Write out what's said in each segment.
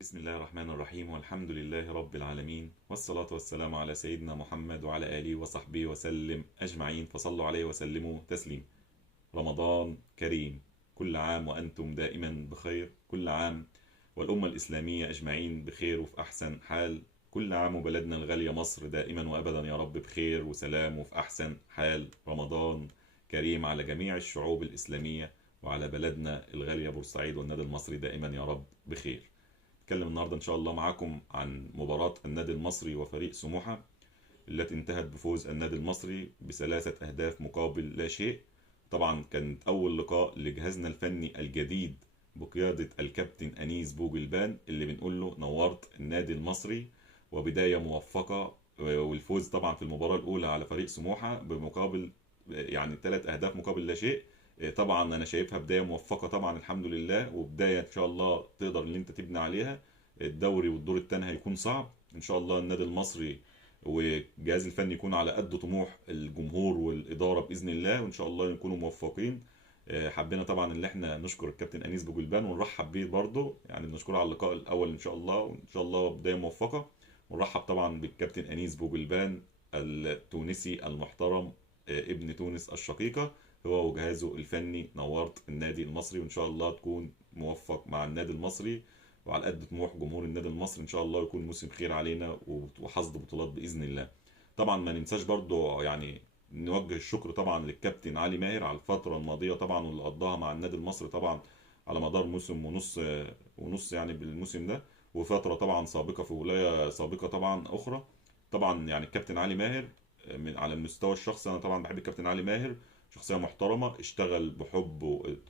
بسم الله الرحمن الرحيم، والحمد لله رب العالمين، والصلاة والسلام على سيدنا محمد وعلى آله وصحبه وسلم أجمعين، فصلوا عليه وسلموا تسليم. رمضان كريم، كل عام وأنتم دائما بخير، كل عام والأمة الإسلامية أجمعين بخير وفي أحسن حال، كل عام وبلدنا الغالية مصر دائما وأبدا يا رب بخير وسلام وفي أحسن حال. رمضان كريم على جميع الشعوب الإسلامية وعلى بلدنا الغالية بورسعيد والنادي المصري دائما يا رب بخير. نتكلم النهارده ان شاء الله معاكم عن مباراة النادي المصري وفريق سموحة التي انتهت بفوز النادي المصري بثلاثة اهداف مقابل لا شيء. طبعا كانت اول لقاء لجهازنا الفني الجديد بقيادة الكابتن انيس بوجلبان اللي بنقول له نورت النادي المصري وبداية موفقة. والفوز طبعا في المباراة الاولى على فريق سموحة بمقابل يعني ثلاث اهداف مقابل لا شيء. طبعا انا شايفها بدايه موفقه طبعا الحمد لله، وبدايه ان شاء الله تقدر ان انت تبني عليها. الدوري والدور الثاني هيكون صعب ان شاء الله. النادي المصري والجهاز الفني يكون على قد طموح الجمهور والاداره باذن الله، وان شاء الله يكونوا موفقين. حبينا طبعا ان احنا نشكر الكابتن انيس بوجلبان ونرحب بيه برضه، يعني بنشكره على اللقاء الاول ان شاء الله، وان شاء الله بدايه موفقه. ونرحب طبعا بالكابتن انيس بوجلبان التونسي المحترم، ابن تونس الشقيقه، هو وجهازه الفني. نورت النادي المصري، وان شاء الله تكون موفق مع النادي المصري وعلى قد طموح جمهور النادي المصري، ان شاء الله يكون موسم خير علينا وحصد بطولات باذن الله. طبعا ما ننساش برضو يعني نوجه الشكر طبعا للكابتن علي ماهر على الفتره الماضيه طبعا واللي قضاها مع النادي المصري طبعا على مدار موسم ونص يعني بالموسم ده، وفتره طبعا سابقه في ولايه سابقه طبعا اخرى. طبعا يعني الكابتن علي ماهر من على المستوى الشخصي انا طبعا بحب الكابتن علي ماهر، شخصية محترمة، اشتغل بحب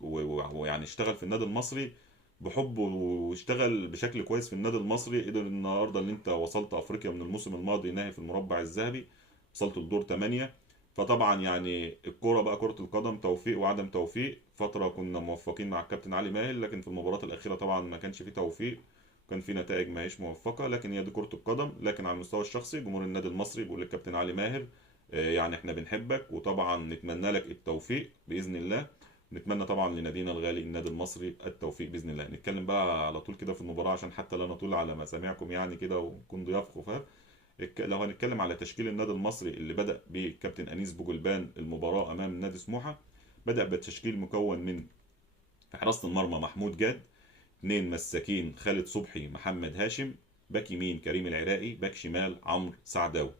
ويعني اشتغل في النادي المصري بحب واشتغل بشكل كويس في النادي المصري. قدر النهارده ان انت وصلت افريقيا من الموسم الماضي نهائي في المربع الذهبي، وصلت لدور 8. فطبعا يعني الكرة بقى كرة القدم توفيق وعدم توفيق. فترة كنا موفقين مع الكابتن علي ماهر، لكن في المباراة الأخيرة طبعا ما كانش فيه توفيق، كان في نتائج ما هيش موفقة، لكن هي دي كرة القدم. لكن على المستوى الشخصي جمهور النادي المصري بيقول للكابتن علي ماهر يعني احنا بنحبك، وطبعا نتمنى لك التوفيق باذن الله. نتمنى طبعا لنادينا الغالي النادي المصري التوفيق باذن الله. نتكلم بقى على طول كده في المباراه عشان حتى لا نطول على مسامعكم يعني كده ونكون ضياف خفاف. لو هنتكلم على تشكيل النادي المصري اللي بدأ به الكابتن انيس بوجلبان المباراه امام نادي سموحه، بدأ بتشكيل مكون من في حراسه المرمى محمود جاد، اثنين مساكين خالد صبحي محمد هاشم، باك يمين كريم العراقي، باك شمال عمرو سعداوي،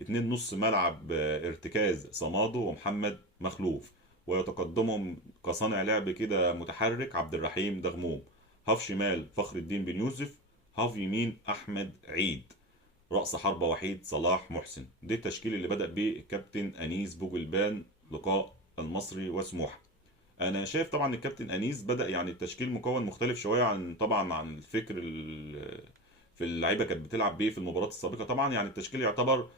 اتنين نص ملعب ارتكاز صمادو ومحمد مخلوف، ويتقدمهم كصانع لعب كده متحرك عبد الرحيم دغموم، هاف شمال فخر الدين بن يوسف، هاف يمين احمد عيد، رأس حربة وحيد صلاح محسن. ده التشكيل اللي بدأ بيه الكابتن انيس بوجلبان لقاء المصري وسموحه. انا شايف طبعا الكابتن انيس بدأ يعني التشكيل مكون مختلف شويه عن طبعا عن الفكر في اللعيبه كانت بتلعب بيه في المباراه السابقه. طبعا يعني التشكيل يعتبر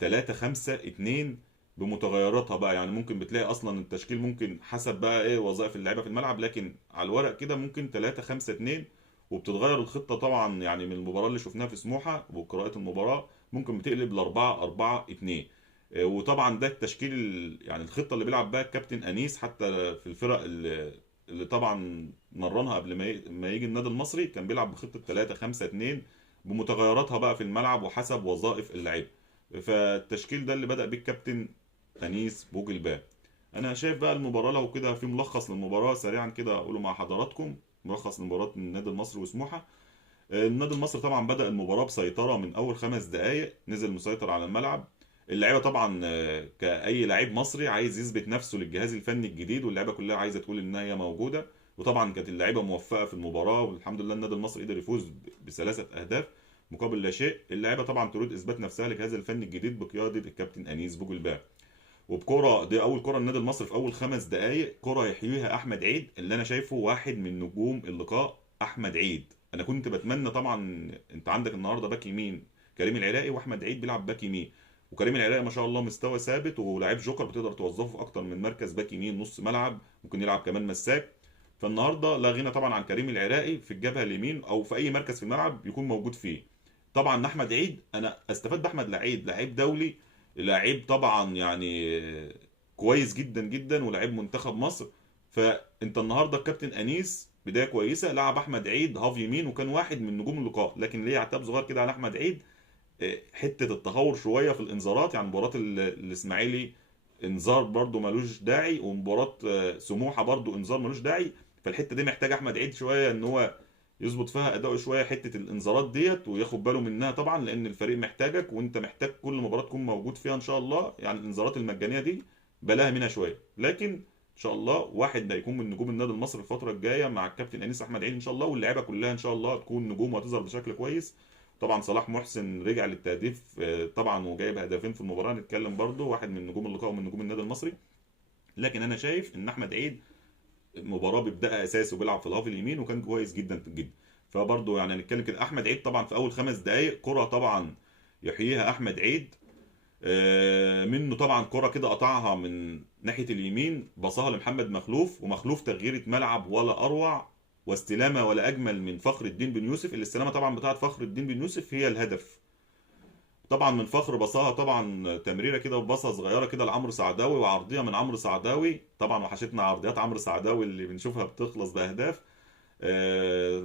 3 5 2 بمتغيراتها بقى، يعني ممكن بتلاقي اصلا التشكيل ممكن حسب بقى ايه وظائف اللعيبه في الملعب، لكن على الورق كده ممكن 3 5 2، وبتتغير الخطه طبعا يعني من المباراه اللي شفناها في سموحه وقراءه المباراه ممكن بتقلب ل 4 4 2. وطبعا ده التشكيل يعني الخطه اللي بيلعب بها الكابتن انيس حتى في الفرق اللي طبعا مرنها قبل ما يجي النادي المصري، كان بيلعب بخطه 3 5 2 بمتغيراتها بقى في الملعب وحسب وظائف اللعيبه. فالتشكيل ده اللي بدأ بيه الكابتن انيس بوجلبان. انا شايف بقى المباراه لو كده في ملخص للمباراه سريعا كده اقوله مع حضراتكم، ملخص لمباراه النادي المصري وسموحه. النادي المصري طبعا بدأ المباراة بسيطرة من أول 5 دقايق، نزل مسيطر على الملعب. اللعيبة طبعا كأي لعيب مصري عايز يثبت نفسه للجهاز الفني الجديد، واللعيبة كلها عايزة تقول إن هي موجودة. وطبعا كانت اللعيبة موفقة في المباراة، والحمد لله النادي المصري قدر يفوز بثلاثة أهداف مقابل لا شيء. اللعيبة طبعا تريد إثبات نفسها للجهاز الفني الجديد بقيادة الكابتن أنيس بوجلبان. وبكرة دي أول كرة النادي المصري في أول 5 دقايق، كرة يحييها أحمد عيد اللي أنا شايفه واحد من نجوم اللقاء. أحمد عيد انا كنت بتمنى طبعا، انت عندك النهارده باك يمين كريم العراقي واحمد عيد بيلعب باك يمين، وكريم العراقي ما شاء الله مستوى ثابت ولاعيب جوكر بتقدر توظفه في اكتر من مركز، باك يمين نص ملعب ممكن يلعب كمان مساك. فالنهارده لا غنى طبعا عن كريم العراقي في الجبهه اليمين او في اي مركز في الملعب يكون موجود فيه. طبعا احمد عيد انا استفاد باحمد عيد، لعيب دولي، لعيب طبعا يعني كويس جدا جدا ولاعيب منتخب مصر. فانت النهارده الكابتن انيس بدايه كويسه، لعب احمد عيد هاف يمين وكان واحد من نجوم اللقاء، لكن ليه عتاب صغير كده على احمد عيد، حته التهور شويه في الانذارات. يعني مباراه الاسماعيلي انذار برده ملوش داعي، ومباراه سموحه برده انذار ملوش داعي. فالحته دي محتاج احمد عيد شويه ان هو يظبط فيها اداؤه شويه، حته الانذارات ديت، وياخد باله منها طبعا، لان الفريق محتاجك وانت محتاج كل مباراه تكون موجود فيها ان شاء الله. يعني الانذارات المجانيه دي بلاها منها شويه، لكن ان شاء الله واحد هيكون من نجوم النادي المصري الفتره الجايه مع الكابتن انيس احمد عيد ان شاء الله، واللعيبه كلها ان شاء الله تكون نجوم وهتظهر بشكل كويس. طبعا صلاح محسن رجع للتهديف طبعا وجايب هدفين في المباراه، نتكلم برده واحد من نجوم اللقاء ومن نجوم النادي المصري. لكن انا شايف ان احمد عيد المباراه بيبداها اساسي وبيلعب في الهاف اليمين وكان كويس جدا جدا. فبرضه يعني هنتكلم كده، احمد عيد طبعا في اول 5 دقائق كره طبعا يحييها احمد عيد، منه طبعا كره كده قطعها من ناحيه اليمين بصاها لمحمد مخلوف، ومخلوف تغييره ملعب ولا اروع، واستلامه ولا اجمل من فخر الدين بن يوسف. الاستلامه طبعا بتاعت فخر الدين بن يوسف هي الهدف طبعا من فخر، بصاها طبعا تمريره كده وبصه صغيره كده لعمرو سعداوي، وعرضيه من عمرو سعداوي. طبعا وحشتنا عرضيات عمرو سعداوي اللي بنشوفها بتخلص باهداف.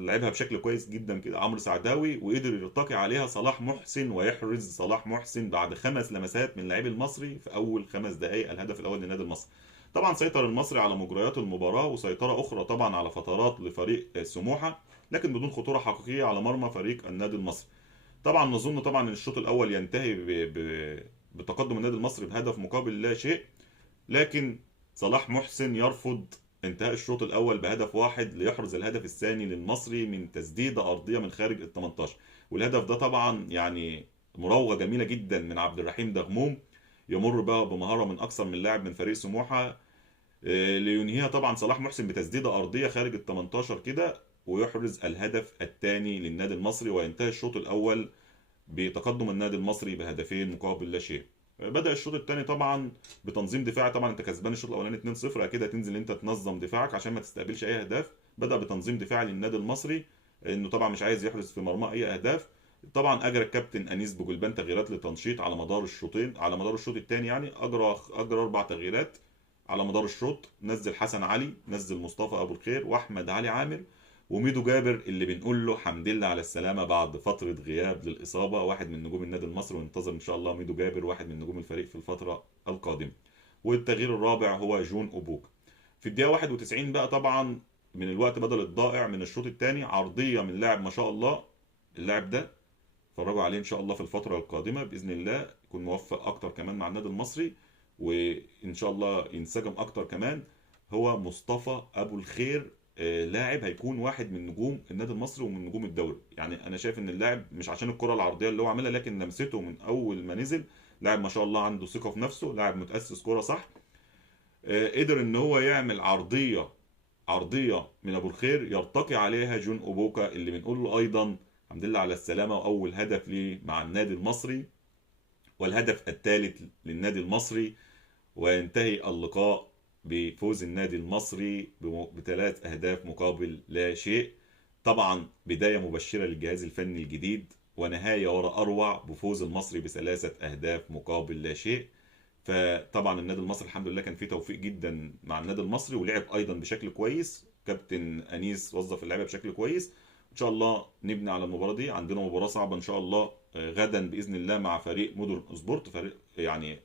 لعبها بشكل كويس جدا كده عمرو سعداوي، وقدر يرتقي عليها صلاح محسن ويحرز صلاح محسن بعد 5 لمسات من اللاعب المصري في اول 5 دقائق الهدف الاول للنادي المصري. طبعا سيطر المصري على مجريات المباراه، وسيطره اخرى طبعا على فترات لفريق سموحه، لكن بدون خطوره حقيقيه على مرمى فريق النادي المصري. طبعا نظن طبعا ان الشوط الاول ينتهي بتقدم النادي المصري بهدف مقابل لا شيء، لكن صلاح محسن يرفض انتهاء الشوط الاول بهدف واحد ليحرز الهدف الثاني للمصري من تسديده ارضيه من خارج ال 18. والهدف ده طبعا يعني مراوغه جميله جدا من عبد الرحيم دغموم، يمر بقى بمهاره من اكثر من لاعب من فريق سموحه، لينهيها طبعا صلاح محسن بتسديده ارضيه خارج ال 18 كده، ويحرز الهدف الثاني للنادي المصري، وينتهي الشوط الاول بتقدم النادي المصري بهدفين مقابل لا شيء. بدأ الشوط الثاني طبعا بتنظيم دفاعي. طبعا انت كسبان الشوط الاولاني 2-0، اكيد هتنزل انت تنظم دفاعك عشان ما تستقبلش اي اهداف. بدأ بتنظيم دفاعي للنادي المصري، انه طبعا مش عايز يحرز في مرمى اي اهداف. طبعا اجرى الكابتن انيس بوجلبان تغييرات لتنشيط على مدار الشوطين، على مدار الشوط الثاني يعني اجرى 4 تغييرات على مدار الشوط. نزل حسن علي، نزل مصطفى ابو الخير، واحمد علي عامر، وميدو جابر اللي بنقول له حمد لله على السلامه بعد فتره غياب للاصابه، واحد من نجوم النادي المصري، وننتظر ان شاء الله ميدو جابر واحد من نجوم الفريق في الفتره القادمه. والتغيير الرابع هو جون اوبوك. في الدقيقه 91 بقى طبعا من الوقت بدل الضائع من الشوط الثاني، عرضيه من لاعب ما شاء الله. اللاعب ده اتفرجوا عليه ان شاء الله في الفتره القادمه باذن الله، يكون موفق اكتر كمان مع النادي المصري، وان شاء الله ينسجم اكتر كمان. هو مصطفى ابو الخير، لاعب هيكون واحد من نجوم النادي المصري ومن نجوم الدوري. يعني انا شايف ان اللاعب مش عشان الكره العرضيه اللي هو عاملها، لكن لمسته من اول ما نزل، لاعب ما شاء الله عنده ثقه في نفسه، لاعب متاسس كره صح. قدر ان هو يعمل عرضيه من ابو الخير يرتقي عليها جون اوبوكا، اللي بنقول له ايضا الحمد لله على السلامه، واول هدف ليه مع النادي المصري، والهدف الثالث للنادي المصري. وينتهي اللقاء بفوز النادي المصري ب3 أهداف مقابل لا شيء. طبعا بداية مبشرة للجهاز الفني الجديد، ونهاية وراء أروع بفوز المصري ب3 أهداف مقابل لا شيء. فطبعا النادي المصري الحمد لله كان فيه توفيق جدا مع النادي المصري، ولعب أيضا بشكل كويس. كابتن أنيس وظف اللعبة بشكل كويس. إن شاء الله نبني على المباراة دي. عندنا مباراة صعبة إن شاء الله غدا بإذن الله مع فريق مودرن سبورت، فريق يعني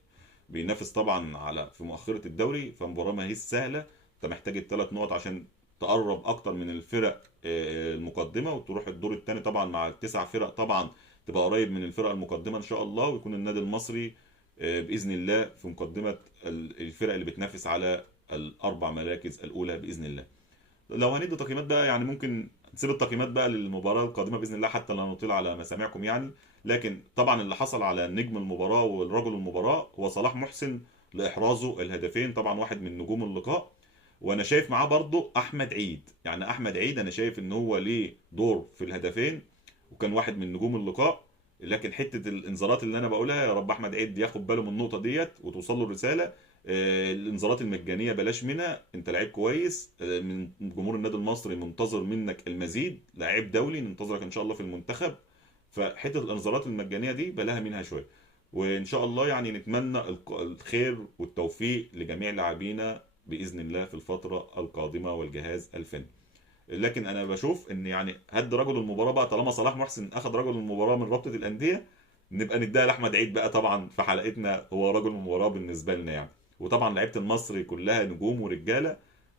بينافس طبعا على في مؤخره الدوري، فمباراه ما هي سهله. انت محتاج ال3 نقط عشان تقرب اكتر من الفرق المقدمه، وتروح الدور الثاني طبعا مع ال9 فرق طبعا، تبقى قريب من الفرق المقدمه ان شاء الله، ويكون النادي المصري باذن الله في مقدمه الفرق اللي بتنافس على ال4 مراكز الاولى باذن الله. لو هندي تقييمات بقى، يعني ممكن نسيب التقييمات بقى للمباراه القادمه باذن الله حتى لا نطيل على مسامعكم يعني. لكن طبعا اللي حصل على نجم المباراه والرجل المباراه هو صلاح محسن لاحرازه الهدفين، طبعا واحد من نجوم اللقاء. وانا شايف معاه برضه احمد عيد، يعني احمد عيد انا شايف ان هو ليه دور في الهدفين، وكان واحد من نجوم اللقاء. لكن حته الانذارات اللي انا بقولها، يا رب احمد عيد ياخد باله من النقطه ديت وتوصل له الرساله. الانذارات المجانيه بلاش منها، انت لعيب كويس، من جمهور النادي المصري منتظر منك المزيد، لاعب دولي ننتظرك ان شاء الله في المنتخب. فحته الانذارات المجانيه دي بلاها منها شويه. وان شاء الله يعني نتمنى الخير والتوفيق لجميع لاعبينا باذن الله في الفتره القادمه والجهاز الفني. لكن انا بشوف ان يعني هد رجل المباراه بقى، طالما صلاح محسن اخذ رجل المباراه من رابطه الانديه، نبقى نديها لاحمد عيد بقى طبعا في حلقتنا، هو رجل المباراه بالنسبه لنا يعني. وطبعا لعيبه المصري كلها نجوم ورجاله،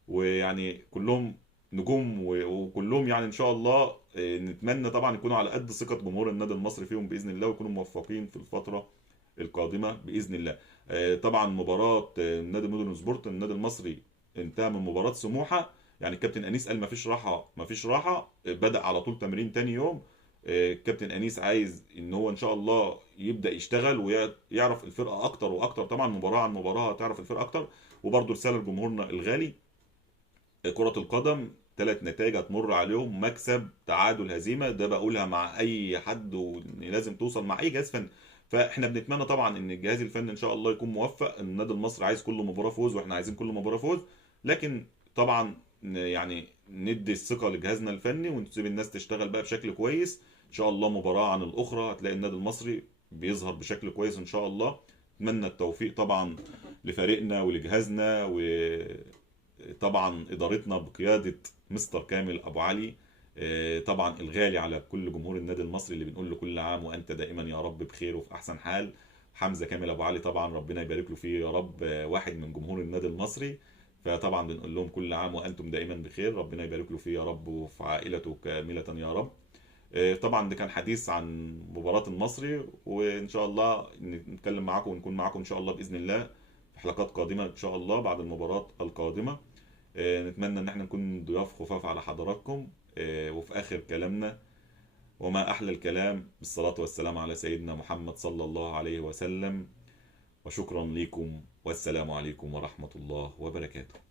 ويعني كلهم نجوم وكلهم يعني ان شاء الله نتمنى طبعا يكونوا على قد ثقه جمهور النادي المصري فيهم باذن الله، ويكونوا موفقين في الفتره القادمه باذن الله. طبعا مباراه نادي مودرن سبورت، النادي المصري انتهى من مباراه سموحه، يعني الكابتن انيس قال مفيش راحه مفيش راحه، بدأ على طول تمرين تاني يوم. الكابتن انيس عايز ان هو ان شاء الله يبدأ يشتغل ويعرف الفرقه اكتر واكتر، طبعا مباراه عن مباراه تعرف الفرقه اكتر. وبرده رساله لجمهورنا الغالي، كرة القدم 3 نتائج هتمر عليهم: مكسب، تعادل، هزيمة. ده بقولها مع أي حد، ولازم توصل مع أي جهاز فني. فاحنا بنتمنى طبعا ان الجهاز الفني ان شاء الله يكون موفق. النادي المصري عايز كل مباراة فوز، واحنا عايزين كل مباراة فوز. لكن طبعا يعني ندي الثقة لجهازنا الفني ونسيب الناس تشتغل بقى بشكل كويس. ان شاء الله مباراة عن الأخرى هتلاقي النادي المصري بيظهر بشكل كويس ان شاء الله. اتمنى التوفيق طبعا لفريقنا ولجهازنا، طبعا ادارتنا بقياده مستر كامل ابو علي، طبعا الغالي على كل جمهور النادي المصري، اللي بنقول له كل عام وانت دائما يا رب بخير وفي احسن حال. حمزه كامل ابو علي طبعا ربنا يبارك له فيه يا رب، واحد من جمهور النادي المصري. فطبعا بنقول لهم كل عام وانتم دائما بخير، ربنا يبارك له فيه يا رب وفي عائلته كامله يا رب. طبعا ده كان حديث عن مباراة المصري، وان شاء الله نتكلم معاكم ونكون معاكم ان شاء الله باذن الله في حلقات قادمة ان شاء الله بعد المباراة القادمة. نتمنى ان احنا نكون ضياف خفاف على حضراتكم. وفي اخر كلامنا: وما احلى الكلام بالصلاة والسلام على سيدنا محمد صلى الله عليه وسلم. وشكرا لكم، والسلام عليكم ورحمة الله وبركاته.